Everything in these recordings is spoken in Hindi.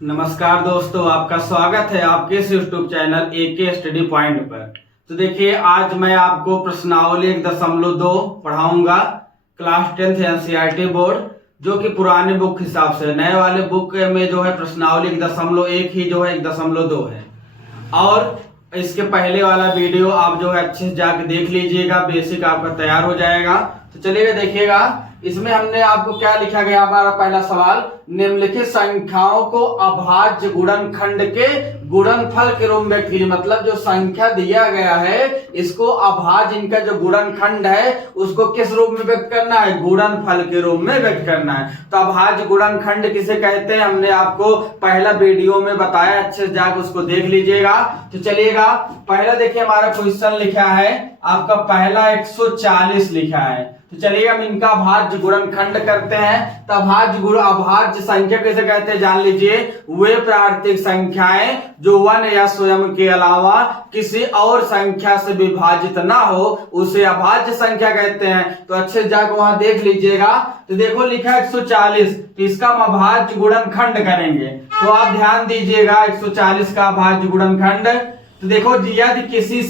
नमस्कार दोस्तों, आपका स्वागत है आपके इस YouTube channel AK study point पर। तो देखिए, आज मैं आपको प्रश्नावली 1.2 पढ़ाऊंगा क्लास 10th एनसीईआरटी बोर्ड, जो कि पुराने बुक हिसाब से। नए वाले बुक में जो है प्रश्नावली 1.1 ही जो है 1.2 है। और इसके पहले वाला वीडियो आप जो है अच्छे से जाके देख लीजिएगा, बेसिक आपका तैयार हो जाएगा। तो चलिएगा देखिएगा, इसमें हमने आपको क्या लिखा गया। हमारा पहला सवाल, निम्नलिखित संख्याओं को अभाज्य गुणनखंड के गुणनफल के रूप में व्यक्त कीजिए। मतलब जो संख्या दिया गया है इसको अभाज्य, इनका जो गुणनखंड है उसको किस रूप में व्यक्त करना है? गुणनफल के रूप में व्यक्त करना है। तो अभाज्य गुणनखंड किसे कहते हैं हमने आपको पहला वीडियो में बताया, अच्छे से जाकर उसको देख लीजिएगा। तो चलिएगा, पहला देखिए हमारा क्वेश्चन लिखा है आपका, पहला 140 लिखा है। तो चलिए हम इनका अभाज्य गुणनखंड करते हैं। तो अभाज्य संख्या कैसे कहते हैं जान लीजिए। वे प्राकृतिक संख्याएं जो 1 या स्वयं के अलावा किसी और संख्या से विभाजित ना हो उसे अभाज्य संख्या कहते हैं। तो अच्छे से जाकर वहां देख लीजिएगा। तो देखो लिखा है 140, तो इसका हम अभाज्य गुणनखंड करेंगे। तो आप ध्यान दीजिएगा 140 का अभाज्य गुणनखंड। तो देखो, यदि किसी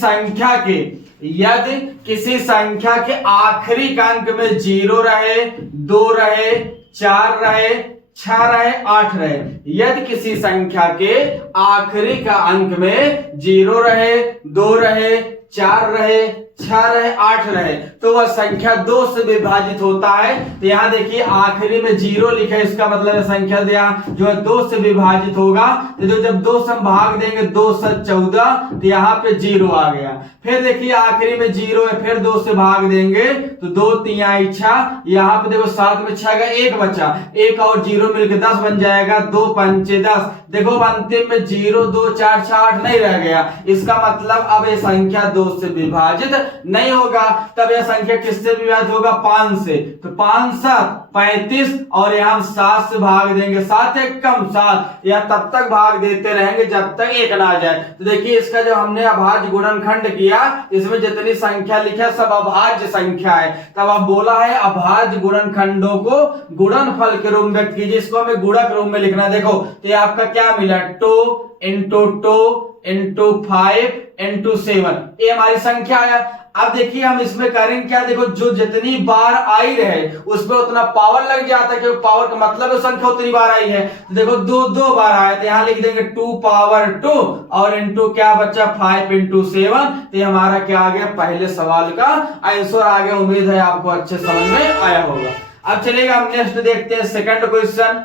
संख्या के आखिरी का अंक में 0 रहे, 2 रहे, 4 रहे, 6 रहे, 8 रहे। यदि किसी संख्या के आखिरी का अंक में 0 रहे, 2 रहे, 4 रहे, 6 रहे, 8 रहे, तो वह संख्या 2 से विभाजित होता है। तो यहाँ देखिए आखिरी में 0 लिखा है, इसका मतलब संख्या जो है 2 से विभाजित होगा। तो जो जब 2 से हम भाग देंगे 2 से 14, तो यहाँ पे 0 आ गया। फिर देखिए आखिरी में 0 है, फिर 2 से भाग देंगे तो 2 3 6, यहाँ पे देखो 7 में 6 का 1 बचा, 1 और 0 मिलकर 10 बन जाएगा, 2 5 10। देखो अंतिम में 0 2 4 6 8 नहीं रह गया। इसका मतलब अब ये संख्या 2 से विभाजित नहीं होगा। तब यह संख्या किससे विभाजित होगा? 5 से। तो 5 7 35, और यहाँ 7 से भाग देंगे, 7 1 कम 7, या तब तक भाग देते रहेंगे जब तक 1 ना आ जाए। तो देखिए इसका जो हमने अभाज्य गुणनखंड किया, इसमें जितनी संख्या लिखा सब अभाज्य संख्या है। तब अब बोला है अभाज्य गुणनखंडों को गुणनफल के रूप में व्यक्त कीजिए। इसको हमें गुणक रूप में लिखना। देखो तो ये आपका क्या मिला, 2 into 2 into 5 into 7, ये हमारी संख्या आया। अब देखिए हम इसमें करेंगे क्या, देखो जो जितनी बार आई रहे उस पर उतना पावर लग जाता है, क्योंकि पावर का मतलब संख्या उतनी बार आई है। तो देखो 2 बार आए, तो यहाँ लिख देंगे 2 power 2, और इंटू क्या बचा 5 into 7। तो हमारा क्या आ गया, पहले सवाल का आंसर आ गया। उम्मीद है आपको अच्छे समझ में आया होगा। अब चलिएगा हम नेक्स्ट देखते हैं सेकंड क्वेश्चन।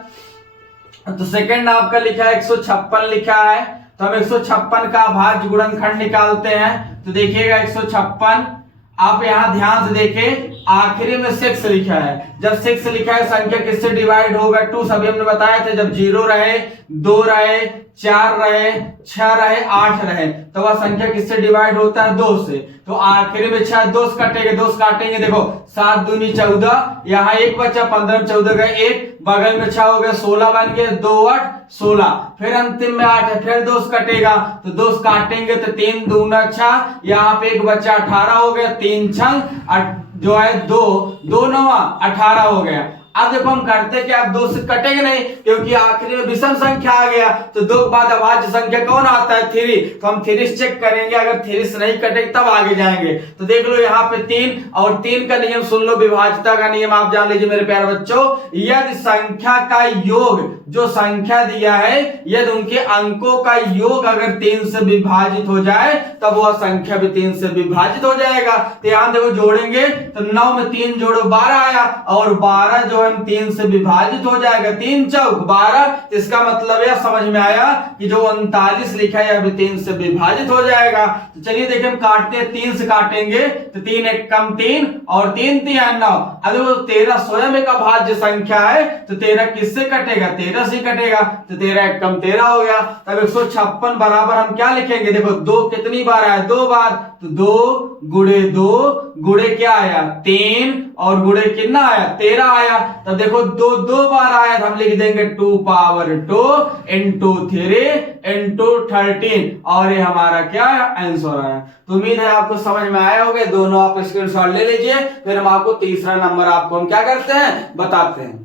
तो सेकंड आपका लिखा है 156 लिखा है। तो हम 156 का अभाज्य गुणनखंड निकालते हैं। तो देखिएगा 156, आप यहां ध्यान से देखें, आखिरी में 6 लिखा है। जब 6 लिखा है संख्या किससे डिवाइड होगा? 2 सभी हमने बताया थे। जब 0 रहे, 2 रहे, 4 रहे, 6 रहे, 8 रहे, तो वह संख्या किससे डिवाइड होता है? 2 से। तो आखिरी में 6 2 से कटेंगे, 2 से काटेंगे, देखो 7 दूनी 14, यहाँ 1 बचा, 15 में 14 गए 1, बगल में 6 हो गया, 16 बन गए, 2 8 16, फिर अंतिम में 8 है, फिर 2 से कटेगा, तो 2 से काटेंगे तो 3 दूना 6, यहाँ पे 1 बचा, 18 हो गया, 3 छंग जो है 2 2 9 18 हो गया। अब देखो हम करते कि आप 2 से कटेंगे नहीं, क्योंकि आखिरी में विषम संख्या आ गया। तो 2 के बाद अभाज्य संख्या कौन आता है? 3। तो हम 3 से चेक करेंगे, अगर 3 से नहीं कटेंगे तब आगे जाएंगे। तो देख लो यहाँ पे 3, और 3 का नियम सुन लो, विभाज्यता का नियम आप जान लीजिए मेरे प्यारे बच्चों। यदि संख्या का योग, जो संख्या दिया है, यदि उनके अंकों का योग अगर 3 से विभाजित हो जाए तब वह संख्या भी 3 से विभाजित हो जाएगा। तो यहाँ देखो जोड़ेंगे तो 9 में 3 जोड़ो 12 आया, और 12 जो 3 से विभाजित हो जाएगा, 3 चौक 12। इसका मतलब यह समझ में आया कि जो 39 लिखा है अभी 3 से विभाजित हो जाएगा। तो चलिए देखिए हम काटते हैं, 3 से काटेंगे तो 3 1 कम 3, और 3 3 9। अगर वो 13 स्वयं एक अभाज्य संख्या है, तो 13 किससे कटेगा? 13 से कटेगा, तो 13 1 कम 13 हो गया। तब 156 बराबर हम क्या लिखेंगे? देखो 2 कितनी बार आया? 2 बार, तो 2 गुणे 2 गुणे क्या आया? 3, और गुणे कितना आया? 13 आया। तब देखो 2 बार आया, तो हम लिख देंगे 2 power 2 into 3 into 13, और ये हमारा क्या आंसर आया। तो उम्मीद है आपको समझ में आया होगा। दोनों आप स्क्रीनशॉट ले लीजिए, फिर हम आपको तीसरा नंबर आपको हम क्या करते हैं बताते हैं।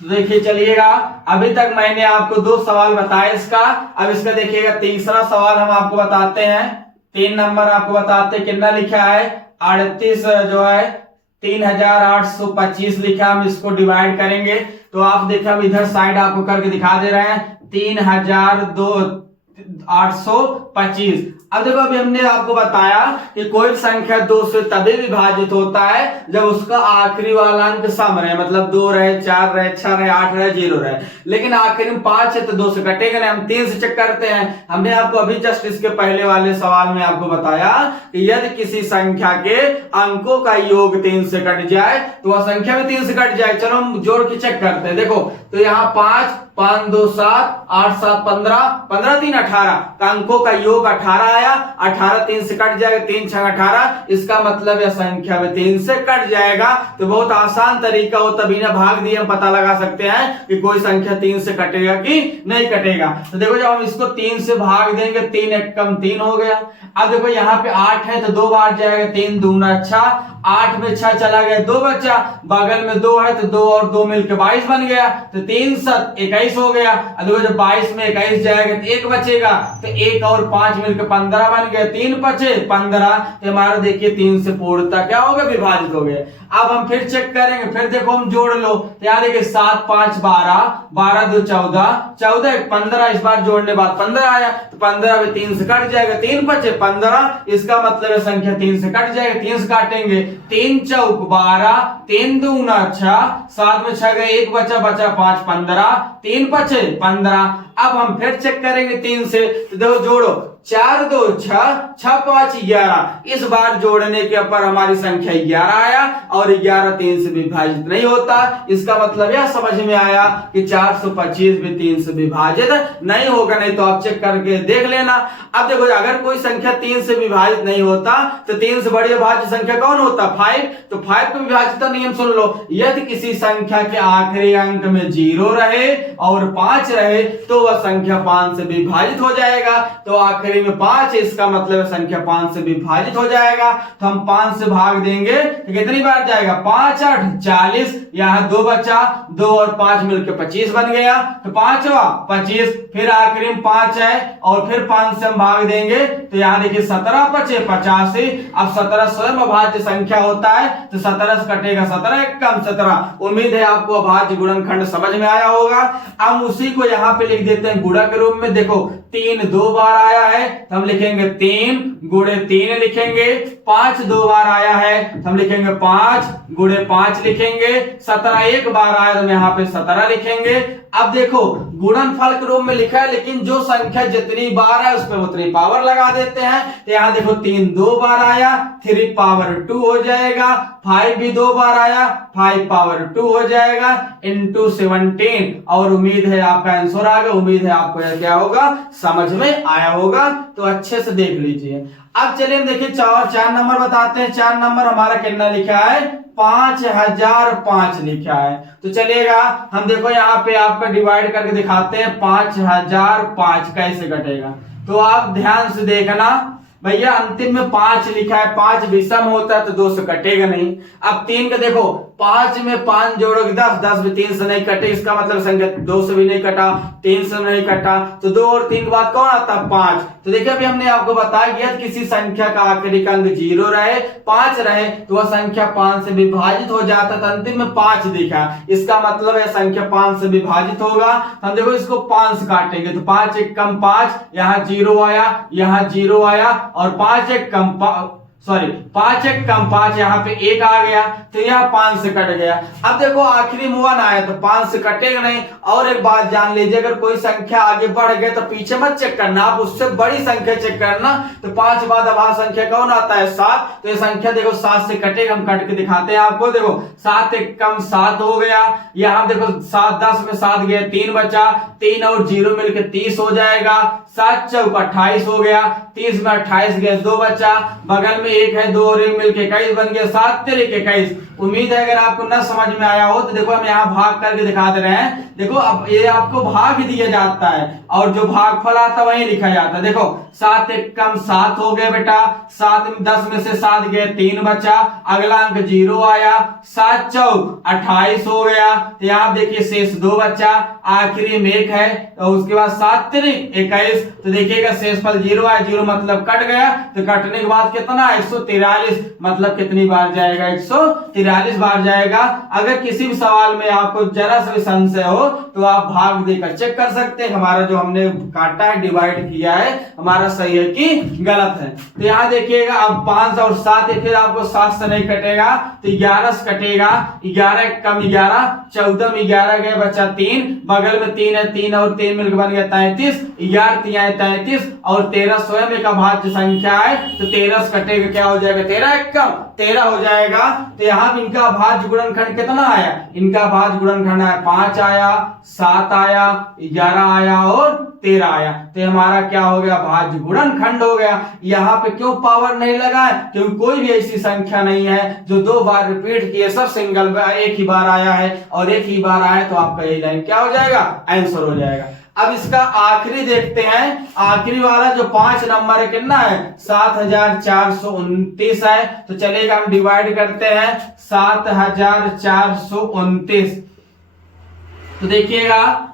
देखिए चलिएगा, अभी तक मैंने आपको 2 सवाल बताए इसका। अब इसका देखिएगा तीसरा सवाल हम आपको बताते हैं। 3 नंबर आपको बताते हैं, कितना लिखा है 38 जो है 3825 लिखा। हम इसको डिवाइड करेंगे तो आप देखिए, हम इधर साइड आपको करके दिखा दे रहे हैं 3825। अब देखो, अभी हमने आपको बताया कि कोई संख्या 2 से तभी विभाजित होता है जब उसका आखिरी वाला अंक सम रहे, मतलब 2 रहे, 4 रहे, 6 रहे, 8 रहे, 0 रहे। लेकिन आखिरी में 5 है तो 2 से कटेगा नहीं, हम 3 से चेक करते हैं। हमने आपको अभी जस्ट इसके पहले वाले सवाल में आपको बताया कि यदि किसी संख्या के अंकों का योग 3 से कट जाए तो वह संख्या भी 3 से कट जाए। चलो हम जोड़ के चेक करते हैं। देखो, तो यहाँ 5 5 2 7 8 7 15 15 3 18 का अंकों का योग 18 आया। 18 3 से कट जाएगा, 3 6 18, इसका मतलब यह संख्या में 3 से कट जाएगा। तो बहुत आसान तरीका होता, बिना भाग दिए हम पता लगा सकते हैं कि कोई संख्या 3 से कटेगा कि नहीं कटेगा। तो देखो, जब हम इसको 3 से भाग देंगे, 3 एक कम 3 हो गया। अब देखो यहाँ पे 8 है तो 2 बार जाएगा, 3 दूना 6, 8 में 6 चला गया, 2 बचा, बगल में 2 है तो 2 और 2 मिलकर 22 बन गया। तो 3 7 21 हो गया। अब देखो, जब 22 में 21 जाएगा तो 1 बचेगा, तो 1 और 5 मिलकर 15 बन गया, 3 बचे 15। तो हमारा देखिए 3 से पूर्णतः क्या हो गया, विभाजित हो गया। अब हम फिर चेक करेंगे, फिर देखो हम जोड़ लो, तो यहाँ देखिए 7 5 12 12 2 14 14 15, इस बार जोड़ने बाद 15 आया। तो 15 में 3 से कट जाएगा, 3 बचे 15, इसका मतलब है संख्या 3 से कट जाएगा। 3 से काटेंगे, 3 चौक 12, 3 दूना 6, 7 में 6 गए, 1 बचा 5 15, 3 बचे 15। अब हम फिर चेक करेंगे 3 से, तो देखो जोड़ो, 4 2 6 6 5 11, इस बार जोड़ने के ऊपर हमारी संख्या 11 आया और 11 3 से विभाजित नहीं होता। इसका मतलब यह समझ में आया कि 425 भी 3 से विभाजित नहीं होगा। नहीं तो आप चेक करके देख लेना। अब देखो, अगर कोई संख्या 3 से विभाजित नहीं होता तो 3 से बड़ी अभाज्य संख्या कौन होता, 5। तो 5 को विभाजित नियम सुन लो, यदि किसी संख्या के आखिरी अंक में 0 रहे और 5 रहे तो वह संख्या 5 से विभाजित हो जाएगा। तो आखिरी में 5 है, इसका मतलब संख्या 5 से विभाजित हो जाएगा। तो हम 5 से भाग देंगे तो कितनी बार जाएगा, 5 8 40, यहाँ 2 बचा, 2 और 5 मिलकर 25 बन गया। तो 5वां 25, फिर आखिरी में 5 है और फिर 5 से हम भाग देंगे तो यहाँ देखिए 17 बचे 85। अब 17 स्वयं अभाज्य संख्या होता है तो 17 से कटेगा 17 एक कम 17। उम्मीद है आपको अभाज्य गुणनखंड समझ में आया होगा। हम उसी को यहाँ पे लिख देते हैं गुणा के रूप में। देखो 3 2 बार आया है तो हम लिखेंगे 3 गुणे 3 लिखेंगे। 5 2 बार आया है तो हम लिखेंगे 5 गुणे 5 लिखेंगे। 17 एक बार आया तो हम यहाँ पे 17 लिखेंगे। अब देखो, गुणनफल के रूप में लिखा है, लेकिन जो संख्या जितनी बार है उस पर उतनी पावर लगा देते हैं। तो यहाँ देखो 3 2 बार आया, 3 पावर 2 हो जाएगा। 5 भी 2 बार आया, 5 पावर 2 हो जाएगा इंटू 17। और उम्मीद है आपका आंसर आ गया। उम्मीद है आपको यह क्या होगा, समझ में आया होगा। तो अच्छे से देख लीजिए। अब चलिए हम देखिए 4 नंबर बताते हैं। 4 नंबर हमारा कितना लिखा है, 5005 लिखा है। तो चलिएगा हम देखो यहाँ पे आपका डिवाइड करके दिखाते हैं 5005 कैसे कटेगा। तो आप ध्यान से देखना भैया, अंतिम में 5 लिखा है, 5 विषम होता है तो 2 से कटेगा नहीं। अब 3 का देखो, 5 में 5 जोड़ोगे 10, 10 भी 3 से नहीं कटे, इसका मतलब संख्या 2 से भी नहीं कटा, 3 से नहीं कटा, तो 2 और 3 के बाद कौन आता है, 5। तो देखिए अभी हमने आपको बताया कि यदि किसी संख्या का आखिरी अंक 0 रहे, 5 रहे तो वह संख्या 5 से विभाजित हो जाता है। अंतिम में 5 दिखा, इसका मतलब है संख्या 5 से विभाजित होगा। हम देखो इसको 5 से काटेंगे तो 5 एक कम 5, यहाँ 0 आया, यहाँ 0 आया और 5 एक कम 5 एक कम 5, यहाँ पे 1 आ गया तो यह 5 से कट गया। अब देखो आखिरी में 1 आया तो 5 से कटेगा नहीं। और एक बात जान लीजिए, अगर कोई संख्या आगे बढ़ गए तो पीछे मत चेक करना, आप उससे बड़ी संख्या चेक करना। तो 5 बाद अभाज्य संख्या कौन आता है, 7। तो ये संख्या देखो 7 से कटेगा, हम कट के दिखाते हैं आपको। देखो 7 एक कम 7 हो गया, यहाँ देखो 7 10 में 7 गया, 3 बचा, 3 और 0 मिलकर 30 हो जाएगा। 7 चौक 28 हो गया, 30 में 28 गया, 2 बचा, बगल में में 1 है 2 और 1 मिलके 21 बन गया, 7 तिरिक 21। उम्मीद है अगर आपको न समझ में आया हो तो देखो हम यहाँ भाग करके दिखा दे रहे हैं। देखो अब ये आपको भाग दिया जाता है और जो भागफल आता है वही लिखा जाता है। देखो 7 एक कम 7 हो गए बेटा, 7 10 में से 7 गए 3 बचा, अगला अंक 0 आया, 7 चौक 28 हो गया। तो यहाँ देखिए शेष 2 बचा, आखिरी में 1 है और उसके बाद 7 तिरिक 21। तो देखिएगा शेषफल 0 आया, 0 मतलब कट गया, तो कटने के बाद कितना 143 मतलब कितनी बार जाएगा 143 बार जाएगा। अगर किसी भी सवाल में आपको जरा सा भी संशय हो तो आप भाग देकर चेक कर सकते हैं हमारा जो हमने काटा है डिवाइड किया है हमारा सही है कि गलत है। तो यहाँ देखिएगा अब 5 और 7 है, फिर आपको 7 से नहीं कटेगा तो 11 से कटेगा, 11 कम 11 14 में 11 गए बचा 3, बगल में 3 है 3 और 3 मिलकर बन गया 33, 11 3 33 और 13 स्वयं एक अभाज्य संख्या है तो 13 से कटेगा क्या हो जाएगा 13 एक कम 13 हो जाएगा। तो यहाँ इनका अभाज्य गुणनखंड कितना आया, इनका अभाज्य गुणनखंड आया 5 आया, 7 आया, 11 आया और 13 आया। तो हमारा क्या हो गया भाज्य गुणनखंड हो गया। यहाँ पे क्यों पावर नहीं लगा है, क्योंकि कोई भी ऐसी संख्या नहीं है जो 2 बार रिपीट किए, सब सिंगल एक ही बार आया है और एक ही बार आया तो आपका यही लाइन क्या हो जाएगा आंसर हो जाएगा। अब इसका आखिरी देखते हैं, आखिरी वाला जो 5 नंबर है कितना है 7429 है। तो चलेगा हम डिवाइड करते हैं 7429। तो देखिएगा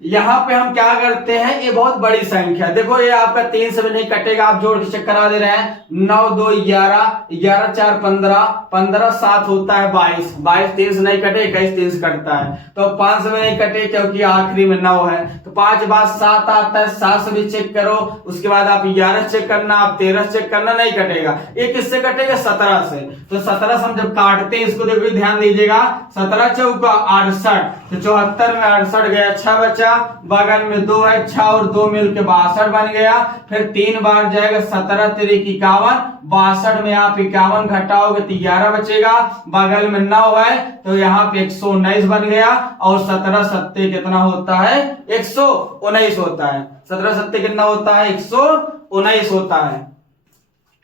यहां पे हम क्या करते हैं, ये बहुत बड़ी संख्या, देखो ये आपका 3 से भी नहीं कटेगा, आप जोड़ के चेक करा दे रहे हैं 9 2 11 11 4 15 15 7 होता है 22 22 3 से नहीं कटे 21 3 से कटता है, तो 5 से भी नहीं कटे क्योंकि आखिरी में 9 है, तो 5 बाद 7 आता है, 7 से भी चेक करो, उसके बाद आप 11 चेक करना, आप 13 चेक करना, नहीं कटेगा। ये किससे कटेगा 17 से, तो 17 से हम जब काटते हैं इसको देखो ध्यान दीजिएगा 17 चौका 68, तो 74 में 68 गया, 6 बचा, बगल में 2 है 6 और 2 मिलके 62 बन गया, फिर 3 बार जाएगा 17 तिरिक 51, 62 में आप 51 घटाओगे तो 11 बचेगा, बगल में 9 है तो यहाँ पे 119 बन गया और 17 सत्ते कितना होता है 119 होता है, 17 सत्ते कितना होता है 119 होता है।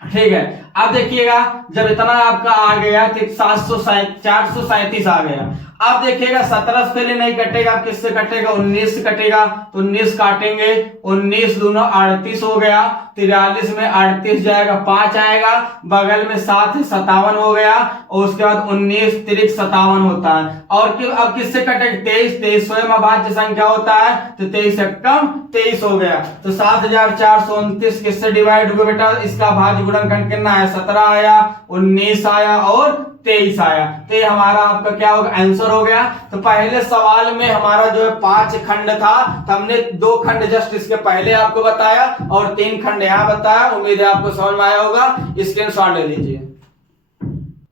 ठीक है, अब देखिएगा जब इतना आपका आ गया तो 437 आ गया। अब देखिएगा 17 से पहले नहीं कटेगा, आप किससे कटेगा 19 से कटेगा, तो 19 काटेंगे, 19 दूनो 38 हो गया, 43 में 38 जाएगा 5 आएगा, बगल में 7 है 57 हो गया और उसके बाद 19 तिरिक 57 होता है। और अब किससे कटेगा 23 23 स्वयं अभाज्य संख्या होता है तो 23 से कम 23 हो गया, तो 7429 किससे डिवाइड हुआ बेटा, इसका अभाज्य गुणनखंड कितना है 17 आया, 19 आया और 23 आया, तो ये हमारा आपका क्या होगा आंसर हो गया। तो पहले सवाल में हमारा जो है 5 खंड था, तो हमने 2 खंड जस्ट इसके पहले आपको बताया और 3 खंड यहाँ बताया। उम्मीद है आपको समझ में आया होगा, स्क्रीनशॉट ले लीजिए।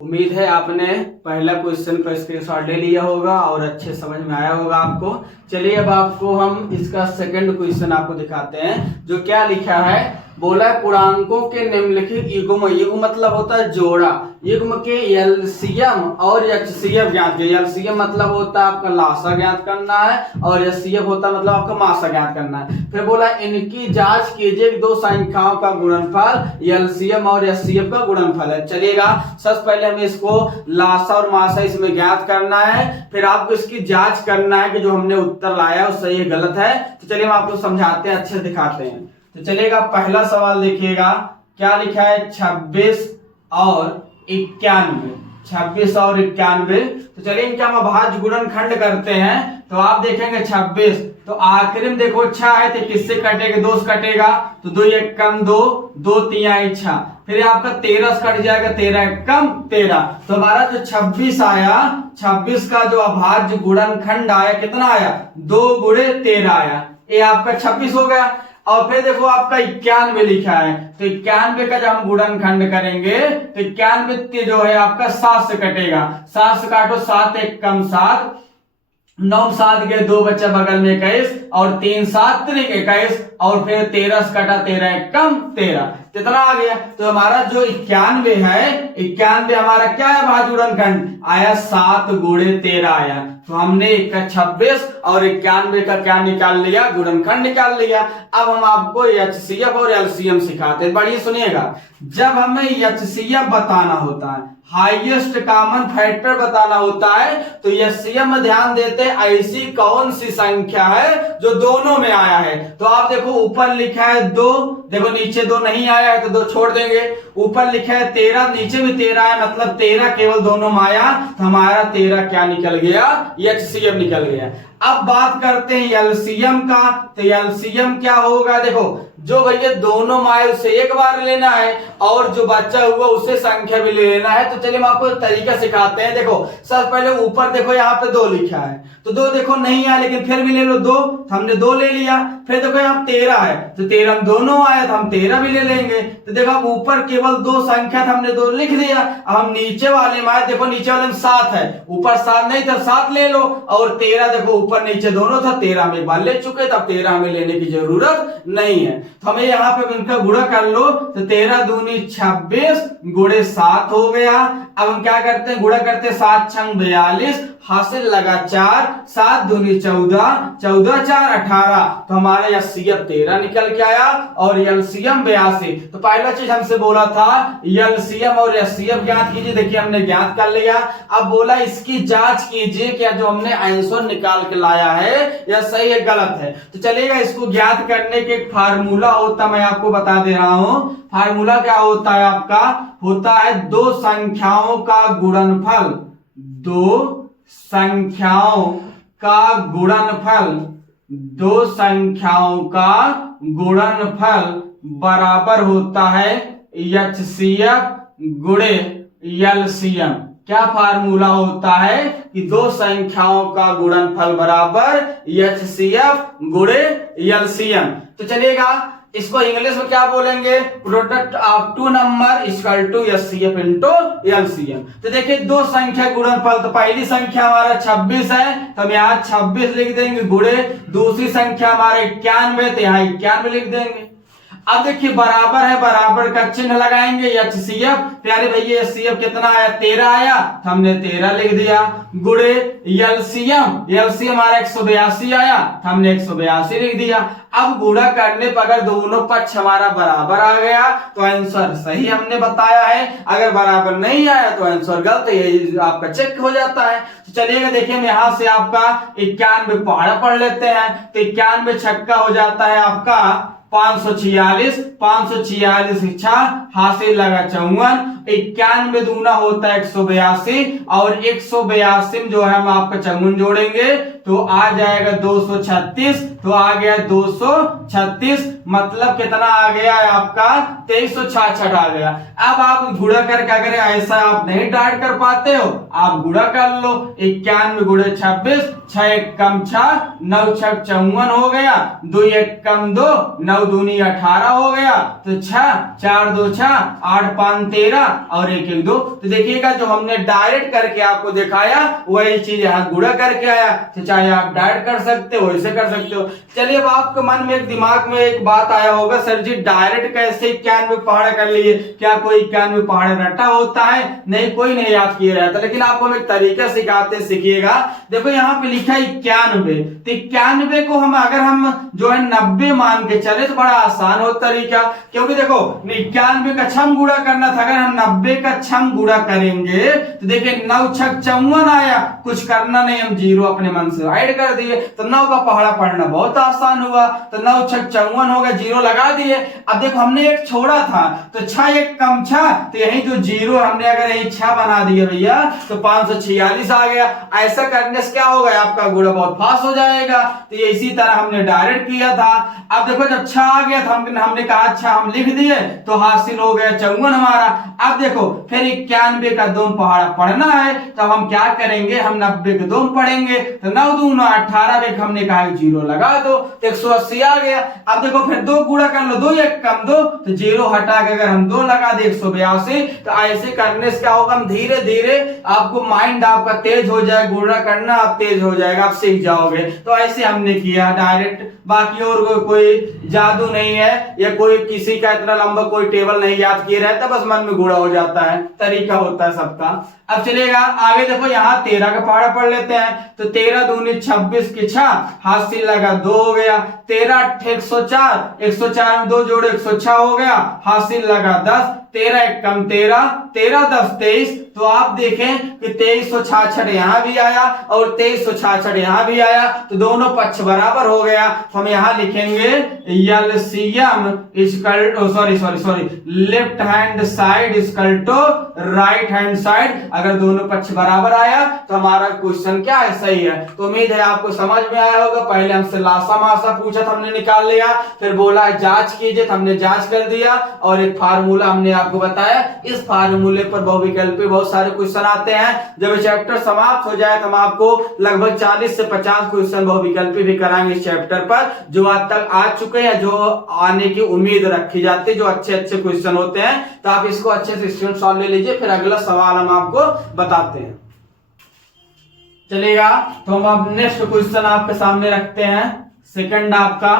उम्मीद है आपने पहला क्वेश्चन का स्क्रीनशॉट ले लिया होगा और अच्छे समझ में आया होगा आपको। चलिए अब आपको हम इसका सेकंड क्वेश्चन आपको दिखाते हैं, जो क्या लिखा है, बोला पूर्णांकों के निम्नलिखित युग्म, युग्म मतलब होता है जोड़ा, युग्म के एलसीएम और एचसीएफ ज्ञात कीजिए। एलसीएम मतलब होता है आपका लासा ज्ञात करना है और एचसीएफ होता है मतलब आपका मासा ज्ञात करना है। फिर बोला इनकी जांच कीजिए, 2 संख्याओं का गुणनफल एलसीएम और एचसीएफ का गुणनफल है। चलिएगा सबसे पहले हमें इसको लासा और मासा इसमें ज्ञात करना है, फिर आपको इसकी जांच करना है कि जो हमने उत्तर लाया है वो सही है गलत है। तो चलिए हम आपको समझाते हैं, अच्छे दिखाते हैं। तो चलिएगा पहला सवाल देखिएगा क्या लिखा है 26 और 91, 26 और 91। तो चलिए इनका हम अभाज्य गुणनखंड करते हैं, तो आप देखेंगे 26 तो आखिरी में देखो 6 है तो किससे कटेगा 2 से कटेगा, तो 2 1 कम 2 2 3 6, फिर आपका 13 से कट जाएगा 13 कम 13, तो हमारा जो 26 आया 26 का जो अभाज्य गुणनखंड आया कितना आया 2 गुणे 13 आया, ये आपका 26 हो गया। और फिर देखो आपका 91 लिखा है, तो 91 का जब हम गुणनखंड करेंगे तो 91 जो है आपका 7 से कटेगा, 7 से काटो 7 1 कम 7, 9 7 गए, 2 बच्चा बगल में 21 और 3 7 त्रिक 21 और फिर 13 से कटा 13 कम 13, कितना आ गया? तो हमारा जो 91 है, 91 हमारा क्या है भाज्य गुणनखंड आया 7 गुणे 13 आया। तो हमने 26 और 91 का क्या निकाल लिया? गुणनखंड निकाल लिया। अब हम आपको एचसीएफ और एलसीएम सिखाते हैं, बढ़िया सुनिएगा। जब हमें एचसीएफ बताना होता है, हाईएस्ट कॉमन फैक्टर बताना होता है, तो एचसीएफ में ध्यान देते हैं ऐसी कौन सी संख्या है जो दोनों में आया है। तो आप देखो ऊपर लिखा है 2, देखो नीचे 2 नहीं आया है तो 2 छोड़ देंगे। ऊपर लिखा है 13, नीचे भी 13 है, मतलब 13 केवल दोनों में आया, तो हमारा 13 क्या निकल गया? एचसीएफ निकल गया। अब बात करते हैं एलसीएम का। तो एलसीएम क्या होगा? देखो जो भैया दोनों माए उसे एक बार लेना है और जो बच्चा हुआ उसे संख्या भी ले लेना है। तो चलिए हम आपको तरीका सिखाते हैं। देखो सबसे पहले ऊपर देखो यहाँ पे 2 लिखा है, तो 2 देखो नहीं है लेकिन फिर भी ले लो 2, तो हमने 2 ले लिया। फिर देखो यहाँ 13 है, तो 13 हम दोनों आए तो हम 13 भी ले लेंगे। तो देखो अब ऊपर केवल 2 संख्या था, हमने 2 लिख दिया। अब हम नीचे वाले में आए, देखो नीचे वाले में 7 है, ऊपर 7 नहीं था 7 ले लो, और 13 देखो ऊपर नीचे दोनों था, 13 हम एक बार ले चुके, तब 13 हमें लेने की जरूरत नहीं है। तो हमें यहाँ पे इनका गुणा कर लो, तो 13 दूनी 26 गुणे 7 हो गया। अब हम क्या करते हैं? गुणा करते हैं, 7 छंग 42, हासिल लगा 4, 7 दूनी 14, 14 4 18, तो हमारा एचसीएफ 13 निकल के आया और एलसीएम 82। तो पहला चीज हमसे बोला था एलसीएम और एचसीएफ ज्ञात कीजिए, देखिए हमने ज्ञात कर लिया। अब बोला इसकी जांच कीजिए क्या जो हमने आंसर निकाल के लाया है या सही है गलत है। तो चलिएगा इसको ज्ञात करने के एक फार्मूला होता, मैं आपको बता दे रहा हूं। फार्मूला क्या होता है आपका? होता है 2 संख्याओं का गुणनफल, 2 संख्याओं का गुणनफल, 2 संख्याओं का गुणनफल बराबर होता है एचसीएफ गुणे एलसीएम। क्या फार्मूला होता है कि 2 संख्याओं का गुणनफल बराबर एचसीएफ गुणे एलसीएम। तो चलिएगा इसको इंग्लिश में क्या बोलेंगे? Product of 2 number equal to HCF into LCM. तो देखिए 2 संख्या गुणनफल, तो पहली संख्या हमारा 26 है तो हम यहाँ 26 लिख देंगे, गुणे दूसरी संख्या हमारा 91, तो यहाँ 91 लिख देंगे। अब देखिए बराबर है, बराबर का चिन्ह लगाएंगे, एचसीएफ प्यारे भैया एचसीएफ कितना आया? 13 आया, तो हमने 13 लिख दिया। गुणे एलसीएम, एलसीएम हमारा 182 आया, तो हमने 182 लिख दिया। अब गुणा करने पर अगर दोनों पक्ष हमारा बराबर आ गया तो आंसर सही हमने बताया है, अगर बराबर नहीं आया तो आंसर गलत है, ये आपका चेक हो जाता है। तो चलिएगा देखिए हम यहां से आपका 91 पहाड़ा पढ़ लेते हैं, तो 91 छक्का हो जाता है आपका 546, 546 इच्छा हासिल लगा 54, 91 दूना होता है 182 और 182 में जो है हम आपका 54 जोड़ेंगे तो आ जाएगा 236, तो आ गया 236, मतलब कितना आ गया है आपका 2366 आ गया। अब आप गुणा करके अगर ऐसा आप नहीं डाइट कर पाते हो आप गुणा कर लो, 91 गुणे 26, 6 1 कम 6, 9 6 54 हो गया, 2 1 कम 2, 9 दूनी 18 हो गया, तो 6 4 2 6, 8 5 13 और 1 1 2। तो देखिएगा जो हमने डायरेक्ट करके आपको दिखाया वही चीज यहाँ गुणा करके आया। तो चाहे आप डायरेक्ट कर सकते हो, ऐसे कर सकते हो। चलिए अब आपके मन में एक दिमाग में एक बात आया होगा, सर जी डायरेक्ट कैसे 91 पहाड़ा कर लिए? क्या कोई 91 पहाड़ा रटा होता है? नहीं, कोई नहीं याद किया रहता, लेकिन आपको हम एक तरीका सिखाते सीखिएगा। देखो यहाँ पे लिखा है 91, तो 91 को हम अगर हम जो है 90 मान के चले तो बड़ा आसान हो तरीका, क्योंकि देखो 91 का छम गुणा करना था, अगर हम 90 का छम गुणा करेंगे तो देखिए 9 6 54 आया, कुछ करना नहीं, हम 0 अपने मन से ऐड कर दिए, तो 9 का पहाड़ा पढ़ना बहुत आसान हुआ। तो 9 6 54 हो गया, 0 लगा दिए। अब देखो हमने एक छोड़ा था तो 6 1 कम 6, तो यही जो 0 हमने अगर यही 6 बना दिया भैया तो 546 आ गया। ऐसा करने से क्या होगा आपका गुणा बहुत फास्ट हो जाएगा। तो ये इसी तरह हमने डायरेक्ट किया था। अब देखो जब 6 आ गया था हमने कहा 6 हम लिख दिए तो हासिल हो गया 54 हमारा। अब अब देखो फिर 91 का दोम पहाड़ा पढ़ना है तो हम क्या करेंगे, हम 90 का दोम पढ़ेंगे। तो 9 दूना 18 हमने कहा 0 लगा दो, 180 आ गया। अब देखो फिर 2 गुणा कर लो, 2 1 कम 2, तो 0 हटा के अगर हम 2 लगा दे 182। तो ऐसे करने से क्या होगा, हम धीरे धीरे आपको माइंड आपका तेज हो जाए, गुणा करना आप तेज हो जाएगा, आप सीख जाओगे। तो ऐसे हमने किया डायरेक्ट, बाकी और कोई जादू नहीं है, या कोई किसी का इतना लंबा कोई टेबल नहीं याद किए रहता, बस मन में गुणा हो जाता है, तरीका होता है सबका। अब चलेगा आगे, देखो यहाँ 13 का पहाड़ा पढ़ लेते हैं। तो 13 दूनी 26 की 6, हाथ से लगा 2 हो गया। 13 8 104, 104 में 2 जोड़े 106 हो गया, हाथ से लगा 10। 13 1 कम 13, 13 10 23। तो आप देखें कि 2366 यहाँ भी आया और 2366 यहाँ भी आया, तो दोनों पक्ष बराबर हो गया। तो हम यहाँ लिखेंगे LCM equal to sorry left hand side equal to right hand side. अगर दोनों पक्ष बराबर आया तो हमारा क्वेश्चन क्या है, सही है। तो उम्मीद है आपको समझ में आया होगा। पहले हमसे लासा मासा पूछा था, हमने निकाल लिया, फिर बोला जांच कीजिए, तो हमने जांच कर दिया, और एक फार्मूला हमने आपको बताया। इस फार्मूले पर बहुविकल्पी बहुत सारे क्वेश्चन आते हैं। जब ये चैप्टर समाप्त हो जाए तो हम आपको लगभग 40 से 50 क्वेश्चन बहुविकल्पी भी कराएंगे इस चैप्टर पर, जो आज तक आ चुके हैं, जो आने की उम्मीद रखी जाती है, जो अच्छे अच्छे क्वेश्चन होते हैं। तो आप इसको अच्छे से स्क्रीनशॉट ले लीजिए, फिर अगला सवाल हम आपको बताते हैं। चलेगा, तो हम अब नेक्स्ट क्वेश्चन आपके सामने रखते हैं। सेकंड आपका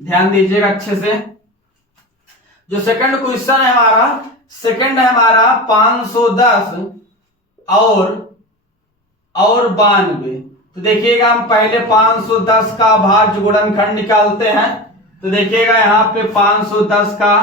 ध्यान दीजिएगा अच्छे से। जो सेकंड क्वेश्चन है हमारा, सेकंड है हमारा 510 और 92। तो देखिएगा हम पहले 510 का भाज्य गुणनखंड निकालते हैं। तो देखिएगा यहाँ पे 510 का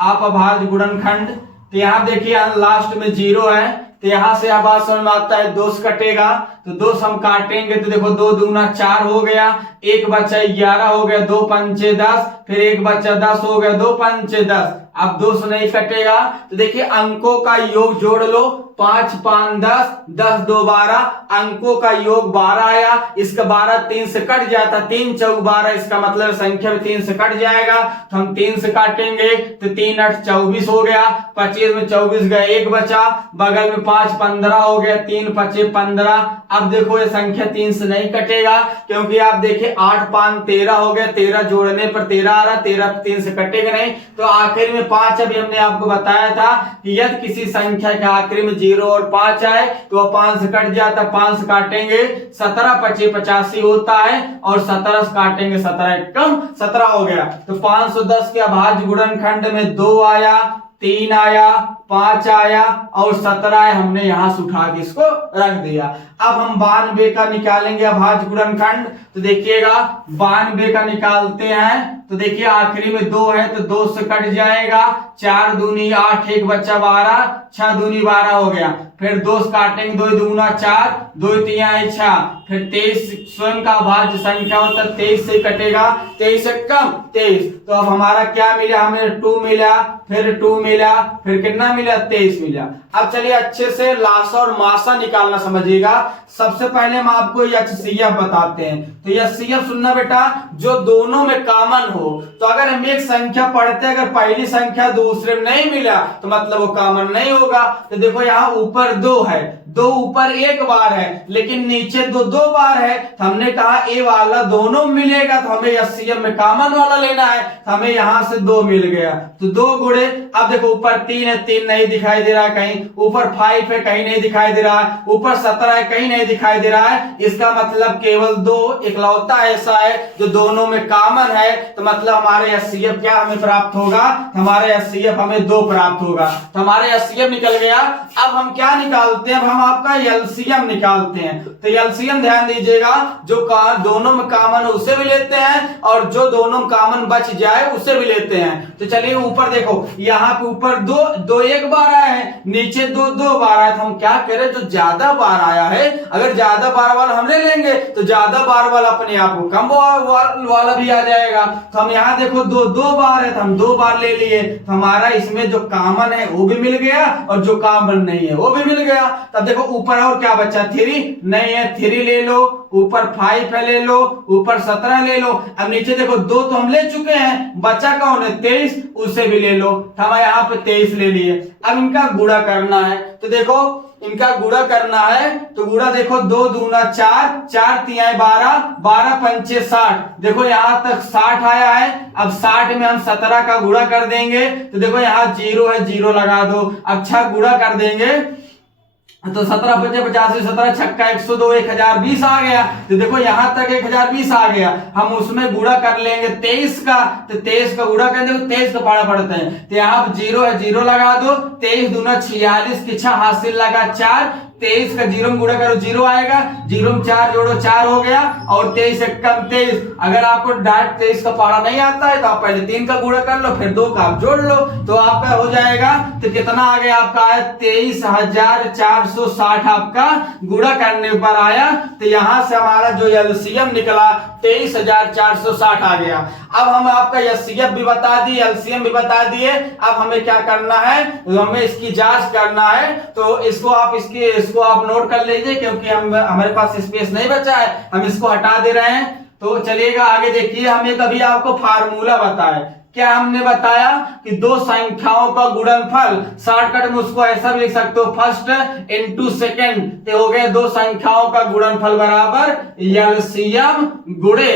आप अभाज्य गुणनखंड, तो यहाँ देखिए लास्ट में 0 है, तो यहां से अब समझ में आता है 2 कटेगा। तो 2 हम काटेंगे तो देखो 2 दूना 4 हो गया, 1 बचा 11 हो गया, 2 पंचे 10, फिर 1 बचा 10 हो गया, 2 पंचे 10। अब 2 से नहीं कटेगा, तो देखिए अंकों का योग जोड़ लो, 5 5 10, 10 2 12, अंकों का योग 12 आया। इसका 12 3 से कट जाता, 3 4 12, इसका मतलब संख्या में 3 से कट जाएगा। तो हम 3 से काटेंगे तो 3 8 24 हो गया, 25 में 24 गया, 1 बचा, बगल में 5 15 हो गया, 3 5 15। अब देखो ये संख्या 3 से नहीं कटेगा, क्योंकि आप देखिए 8 5 13 हो गया, 13 जोड़ने पर 13 आ रहा, 13 3 से कटेगा नहीं। तो आखिर में 5, अभी हमने आपको बताया था कि यदि किसी संख्या के आखिरी में 0 और 5 आए तो वह 5 से कट जाता, 5 से काटेंगे 17 25 85 होता है, और 17 से काटेंगे 17 कम 17 हो गया। तो 510 के अभाज्य गुणनखंड में 2 आया, 3 आया, 5 आया और 17 आया, हमने यहां से उठा के इसको रख दिया। अब हम 92 का निकालेंगे अभाज्य गुणनखंड। तो देखिएगा 92 का निकालते हैं, तो देखिए आखिरी में 2 है तो 2 से कट जाएगा, 4 दूनी 8, 1 बच्चा 12, 6 दूनी 12 हो गया, फिर 2 से काटेंगे, 2 दूना 4, 2 3 6, फिर 23 स्वयं का अभाज्य संख्या होता है, 23 से कटेगा, 23 से कम 23। तो अब हमारा क्या मिला, हमें 2 मिला, फिर 2 मिला, फिर कितना मिला, 23 मिला। अब चलिए अच्छे से लासा और मासा निकालना समझिएगा। सबसे पहले हम आपको एचसीएफ बताते हैं। तो एचसीएफ सुनना बेटा, जो दोनों में कॉमन हो। तो अगर हम एक संख्या पढ़ते हैं, अगर पहली संख्या दूसरे में नहीं मिला तो मतलब वो कॉमन नहीं होगा। तो देखो यहाँ ऊपर 2 है, 2 ऊपर 1 बार है, लेकिन नीचे 2 2 बार है। तो हमने कहा ए वाला दोनों मिलेगा, तो हमें एचसीएफ में कॉमन वाला लेना है। तो हमें यहां से 2 मिल गया, तो 2 गुणे, अब देखो ऊपर 3 है, 3 नहीं दिखाई दे रहा है कहीं, ऊपर 5 है कहीं नहीं दिखाई दे रहा है, ऊपर 17 है कहीं नहीं दिखाई दे रहा है। इसका मतलब केवल 2 इकलौता ऐसा है जो दोनों में कॉमन है। तो मतलब हमारे एचसीएफ क्या हमें प्राप्त होगा, हमारे एचसीएफ हमें 2 प्राप्त होगा। तो हमारे एचसीएफ निकल गया। अब हम क्या निकालते हैं, अब हम आपका एलसीएम निकालते हैं। तो एलसीएम ध्यान दीजिएगा, जो दोनों में कॉमन उसे भी लेते हैं, और जो दोनों में कॉमन बच जाए उसे भी लेते हैं। तो चलिए ऊपर देखो, यहाँ पे ऊपर 2 2 1 बार आए हैं, नीचे नीचे दो दो बार आया, तो हम क्या करें, जो ज्यादा बार आया है, अगर ज्यादा बार वाला हम ले लेंगे तो ज्यादा बार वाला अपने आप को कम वाला भी आ जाएगा। तो हम यहाँ देखो दो दो बार है, तो हम 2 बार ले लिए, तो हमारा इसमें जो कॉमन है वो भी मिल गया और जो कॉमन नहीं है वो भी मिल गया। तब देखो ऊपर और क्या बचा, 3 नहीं है, 3 ले लो, ऊपर 5 है ले लो, ऊपर 17 ले लो। अब नीचे देखो 2 तो हम ले चुके हैं, बचा कौन है 23, उसे भी ले लो, तो हम यहाँ पे 23 ले लिए। अब इनका गुणा करना है, तो देखो इनका गुणा करना है, तो गुणा देखो 2 दूना 4, 4 तिहाई 12, 12 पंचे 60, देखो यहां तक 60 आया है। अब 60 में हम 17 का गुणा कर देंगे, तो देखो यहाँ 0 है, 0 लगा दो। अब 6 गुणा कर देंगे तो 17 पंचे 85, 17 छक्का 102, 1020 आ गया। तो देखो यहां तक 1020 आ गया, हम उसमें गुणा कर लेंगे 23 का, तो 23 का गुणा कर देंगे, 23 का पारा पड़ते हैं, तो यहाँ 0 है, 0 लगा दो। 23 दूना 46, पीछा हासिल लगा 4, 23 का 0 में गुणा करो 0 आएगा, 0 में 4 जोड़ो 4 हो गया, और 23 से कम 23। अगर आपको डायरेक्ट 23 का पारा नहीं आता है तो आप पहले 3 का गुणा कर लो, फिर 2 का आप जोड़ लो, तो आपका हो जाएगा। तो कितना आ गया आपका है 23,460 आपका गुणा करने पर आया। तो यहां से हमारा जो एलसीएम निकला 23,460 आ गया। अब हम आपका एचसीएफ भी बता दिए, एलसीएम भी बता दिए। अब हमें क्या करना है, हमें इसकी जांच करना है, तो इसको आप नोट कर लीजिए, क्योंकि हमारे पास स्पेस नहीं बचा है, हम इसको हटा दे रहे हैं। तो चलिएगा आगे देखिए, हमें कभी आपको फार्मूला बताया, क्या हमने बताया कि 2 संख्याओं का गुणनफल, शॉर्टकट में उसको ऐसा भी लिख सकते हो, फर्स्ट इनटू सेकंड, हो गया 2 संख्याओं का गुणनफल बराबर एलसीएम गुणे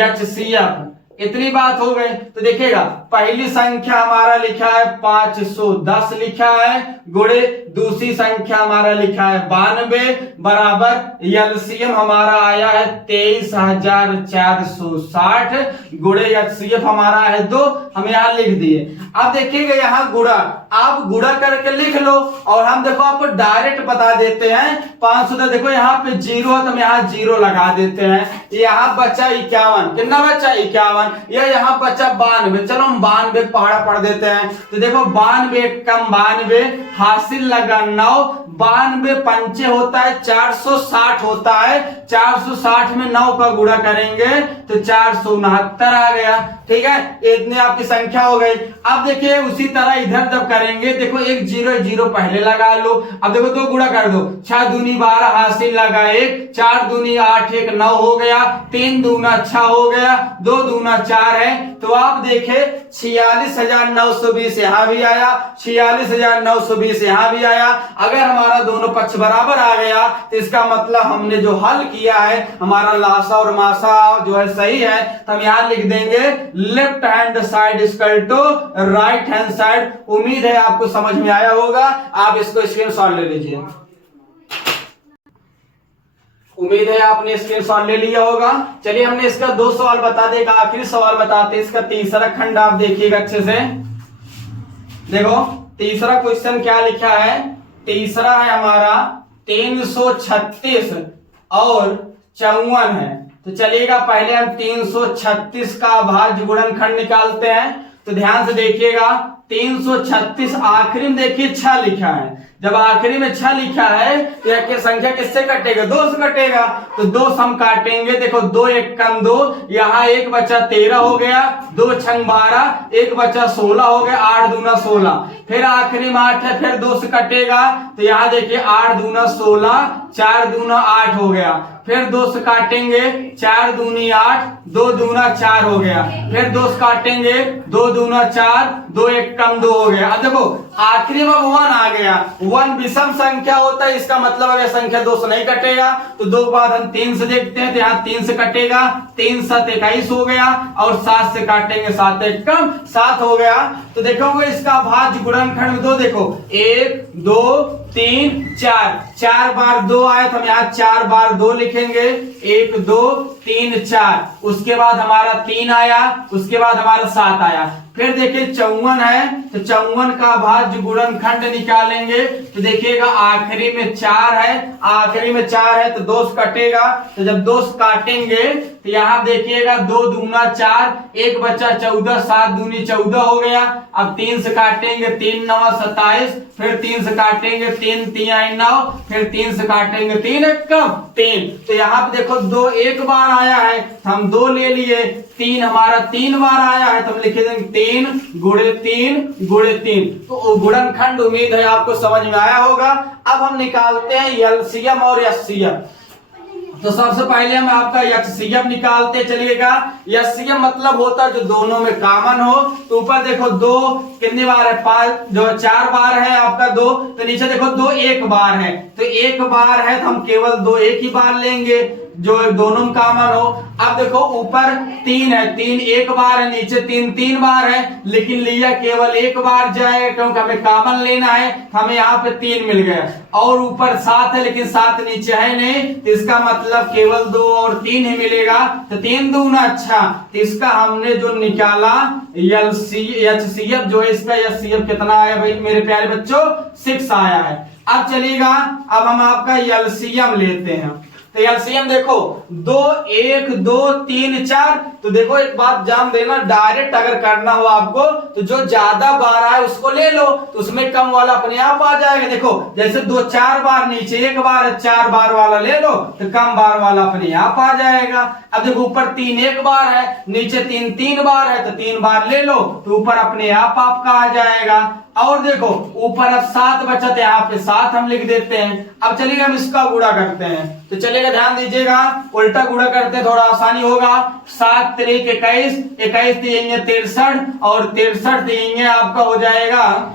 एचसीएफ। इतनी बात हो गई। तो देखिएगा पहली संख्या हमारा लिखा है 510 लिखा है, गुणे दूसरी संख्या हमारा लिखा है 92, बराबर एलसीएम हमारा आया है 23,460, गुणे एचसीएफ हमारा है 2, हम यहाँ लिख दिए। अब देखिएगा यहाँ गुणा, आप गुणा करके लिख लो, और हम देखो आपको डायरेक्ट बता देते हैं 500, देखो यहाँ पे 0 है तो हम यहाँ 0 लगा देते हैं। यहाँ बचा 51, कितना बचा 51, या यहाँ बचा 92, चलो हम 92 पहाड़ा पढ़ देते हैं। तो देखो 92 कम 92, हासिल लगा 9, 92 पंचे होता है 460 होता है, 460 में 9 का गुणा करेंगे तो 469 आ गया। ठीक है, इतनी आपकी संख्या हो गई। अब देखिए उसी तरह इधर जब करेंगे, देखो एक 0 पहले लगा लो। अब देखो 2 गुणा कर दो, 6 दूनी 12 हासिल लगा 1, 4 दूनी 8 1 9 हो गया, 3 दूना 6 हो गया, 2 दूना 4 है। तो आप देखे 46,920 यहाँ भी आया, 46,920 यहाँ भी आया। अगर हमारा दोनों पक्ष बराबर आ गया तो इसका मतलब हमने जो हल किया है, हमारा लासा और मासा जो है सही है। तो हम यहाँ लिख देंगे left hand side equal to right hand side. उम्मीद है आपको समझ में आया होगा, आप इसको स्क्रीनशॉट ले लीजिए। उम्मीद है आपने स्क्रीनशॉट ले लिया होगा। चलिए हमने इसका 2 सवाल बता देगा, आखिरी सवाल बताते हैं। इसका तीसरा खंड आप देखिएगा अच्छे से। देखो तीसरा क्वेश्चन क्या लिखा है, तीसरा है हमारा 336 और 54 है। तो चलिएगा पहले हम 336 का अभाज्य गुणनखंड निकालते हैं। तो ध्यान से देखिएगा 336 आखिरी में देखिए 6 लिखा है, जब आखिरी में 6 लिखा है तो यह संख्या किससे कटेगा, 2 से कटेगा। तो 2 हम काटेंगे, देखो 2 1 कम 2, यहाँ 1 बचा 13 हो गया, 2 छंग 12, 1 बचा 16 हो गया, 8 दूना 16, फिर आखिरी में 8 है, फिर 2 से कटेगा। तो यहाँ देखिए 8 दूना 16, 4 दूना 8 हो गया, फिर 2 से काटेंगे, 4 दूनी 8, 2 दूना 4 हो गया, फिर 2 से काटेंगे, 2 दूना 4, 2 1 कम 2 हो गया। अब देखो आखिरी में 1 आ गया, 1 विषम संख्या होता है, इसका मतलब है संख्या 2 से नहीं कटेगा। तो 2 के बाद हम 3 से देखते हैं, तो यहाँ 3 से कटेगा, 3 7 21 हो गया, और 7 से काटेंगे, 7 1 कम 7 हो गया। तो देखोगे इसका भाज्य गुणनखंड में 2 देखो 1 2 3 4, 4 बार 2 आया, तो हम यहाँ 4 बार 2 लिखेंगे, 1 2 3 4, उसके बाद हमारा 3 आया, उसके बाद हमारा 7 आया। फिर देखिए 54 है, तो 54 का भाज्य गुणनखंड निकालेंगे। तो देखिएगा आखिरी में 4 है, आखिरी में 4 है तो 2 से कटेगा, तो जब 2 से काटेंगे तो तो यहाँ देखिएगा 2 दूना 4, 1 बचा 14, 7 दूनी 14 हो गया। अब 3 से काटेंगे 3 9 27, फिर 3 से काटेंगे 3 3 9, फिर 3 से काटेंगे 3 कम 3। तो यहाँ पे देखो 2 एक बार आया है, हम 2 ले लिए। 3 हमारा 3 बार आया है, तो हम लिख देंगे 3 गुणे 3 गुणे 3। तो गुणनखंड उम्मीद है आपको समझ में आया होगा। अब हम निकालते हैं एलसीएम और एचसीएफ। तो सबसे पहले हम आपका एचसीएफ निकालते चलिएगा। एचसीएफ मतलब होता है जो दोनों में कॉमन हो। तो ऊपर देखो 2 कितनी बार है, 5 जो 4 बार है आपका 2, तो नीचे देखो 2 एक बार है, तो 1 बार है तो हम केवल 2 एक ही बार लेंगे जो दोनों में कॉमन हो। अब देखो ऊपर 3 है, 3 एक बार है, नीचे 3 3 बार है, लेकिन लिया केवल 1 बार जाएगा क्योंकि हमें कॉमन लेना है, हमें यहाँ पे 3 मिल गया। और ऊपर 7 है, लेकिन 7 नीचे है नहीं, तो इसका मतलब केवल 2 और 3 ही मिलेगा, तो 3 दूना अच्छा। तो इसका हमने जो निकाला एचसीएफ जो है, इसका एचसीएफ कितना आया भाई मेरे प्यारे बच्चों, 6 आया है। अब चलिएगा, अब हम आपका एलसीएम लेते हैं। तो एलसीएम देखो 2 1 2 3 4। तो देखो एक बात जान देना, डायरेक्ट अगर करना हो आपको तो जो ज्यादा बार आए उसको ले लो, तो उसमें कम वाला अपने आप आ जाएगा। देखो जैसे 2 4 बार, नीचे 1 बार, 4 बार वाला ले लो तो कम बार वाला अपने आप आ जाएगा। अब देखो ऊपर 3 एक बार है, नीचे 3 3 बार है, तो 3 बार ले लो तो ऊपर अपने आप आपका आ जाएगा। और देखो ऊपर अब 7 बचा, तो यहाँ पे 7 हम लिख देते हैं। अब चलिए हम इसका गुणा करते हैं, तो चलेगा ध्यान दीजिएगा, उल्टा गुणा करते हैं थोड़ा आसानी होगा। 7 3 21, 21 देंगे 63, और 63 देंगे आपका हो जाएगा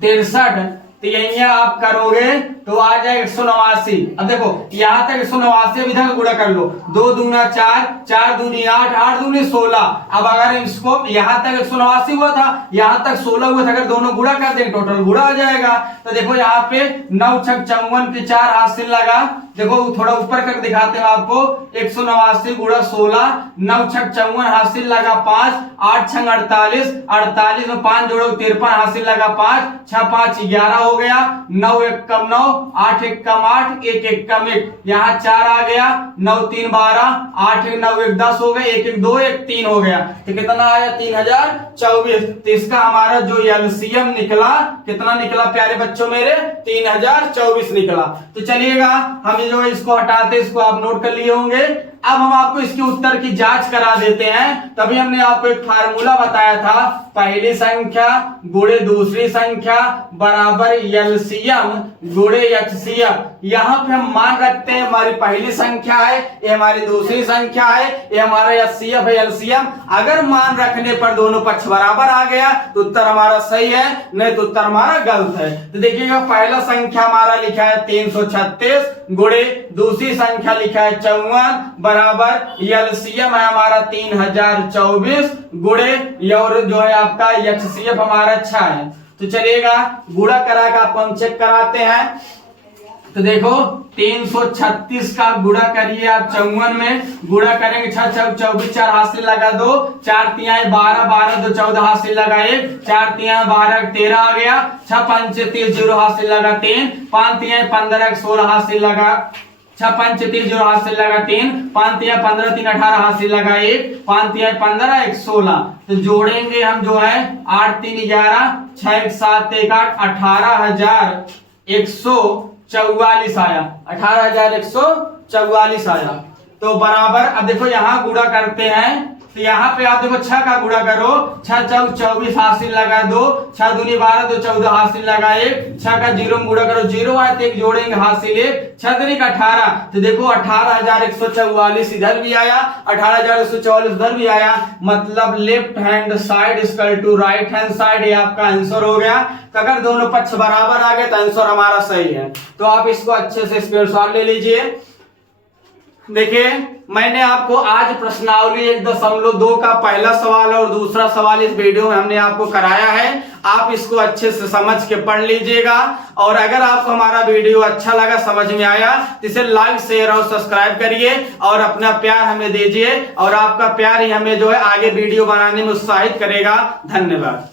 63। तो यही आप करोगे तो आ जाएगा 189। अब देखो यहां तक 189 इधर गुणा कर लो, 2 दूना 4, 4 दूनी 8, 8 दूनी 16। अब अगर इसको यहां तक 189 हुआ था, यहां तक 16 हुआ था, अगर दोनों गुणा कर देंगे टोटल गुणा हो जाएगा। तो देखो यहाँ पे 9 6 54 के 4 हासिल लगा। देखो थोड़ा ऊपर कर दिखाते हैं आपको, 189 गुणा 16, 9 6 54 हासिल लगा 5, 8 6 48, 48 में 5 जोड़ो 53 हासिल लगा 5, 6 5 11 हो गया, 9 1 कम 9, 8 1 कम 8, 1 1 कम 1, यहाँ 4 आ गया, 9 3 12, 8 1 9 1 10 हो गया, 1 1 2 1 3 हो गया। तो कितना आया 3024। तो इसका हमारा जो एलसीएम निकला, कितना निकला प्यारे बच्चों मेरे, 3024 निकला। तो चलिएगा हम जो इसको हटाते, इसको आप नोट कर लिए होंगे। अब हम आपको इसके उत्तर की जांच करा देते हैं। तभी हमने आपको एक फार्मूला बताया था, पहली संख्या गुणे दूसरी संख्या बराबर एलसीएम गुणे एचसीएफ। यहाँ पे हम मान रखते हैं, हमारी पहली संख्या है, ये हमारी दूसरी संख्या है, ये हमारा एचसीएफ है एलसीएम। अगर मान रखने पर दोनों पक्ष बराबर आ गया तो उत्तर हमारा सही है, नहीं तो उत्तर हमारा गलत है। तो देखिएगा पहला संख्या हमारा लिखा है 336 गुणे दूसरी संख्या लिखा है 54 बराबर एलसीएम है हमारा 3024 गुणे और जो है आपका एचसीएफ हमारा अच्छा है। तो चलिएगा गुणा करा के आपको हम चेक कराते हैं। तो देखो 336 का गुणा करिए आप 54 में, गुणा करेंगे 6 6 24, 4 हासिल लगा 2, 4 3 12, 12 2 14 हासिल लगा 1, 4 3 12 13 आ गया, 6 5 30 0 हासिल लगा 3, 5 3 15 16 हासिल लगा, 6 5 30 0 हासिल लगा 3, 5 3 15 3 18 हासिल लगा 1, 5 3 15 1 16। तो जोड़ेंगे हम जो है 8 3 11, 6 1 7 1 8, 18,144 आया, 18,144 आया। तो बराबर, अब देखो यहाँ गुणा करते हैं, तो यहाँ पे आप देखो 6 का गुणा करो, 6 4 24 हासिल लगा 2, 6 दूनी 12 2 14 हासिल लगा 1, 6 का 0 में गुणा करो 0 आया तो 1 जोड़ेंगे हासिल 1, 6 3 18। तो देखो 18,144 इधर भी आया, 18,144 उधर भी आया, मतलब left hand side equal to right hand side, ये आपका आंसर हो गया। तो अगर दोनों पक्ष बराबर आ गए तो आंसर हमारा सही है। तो आप इसको अच्छे से स्क्रीनशॉट ले लीजिए। देखिए मैंने आपको आज प्रश्नावली 1.2 का पहला सवाल और दूसरा सवाल इस वीडियो में हमने आपको कराया है। आप इसको अच्छे से समझ के पढ़ लीजिएगा, और अगर आपको हमारा वीडियो अच्छा लगा, समझ में आया, तो इसे लाइक शेयर और सब्सक्राइब करिए और अपना प्यार हमें दीजिए, और आपका प्यार ही हमें जो है आगे वीडियो बनाने में उत्साहित करेगा। धन्यवाद।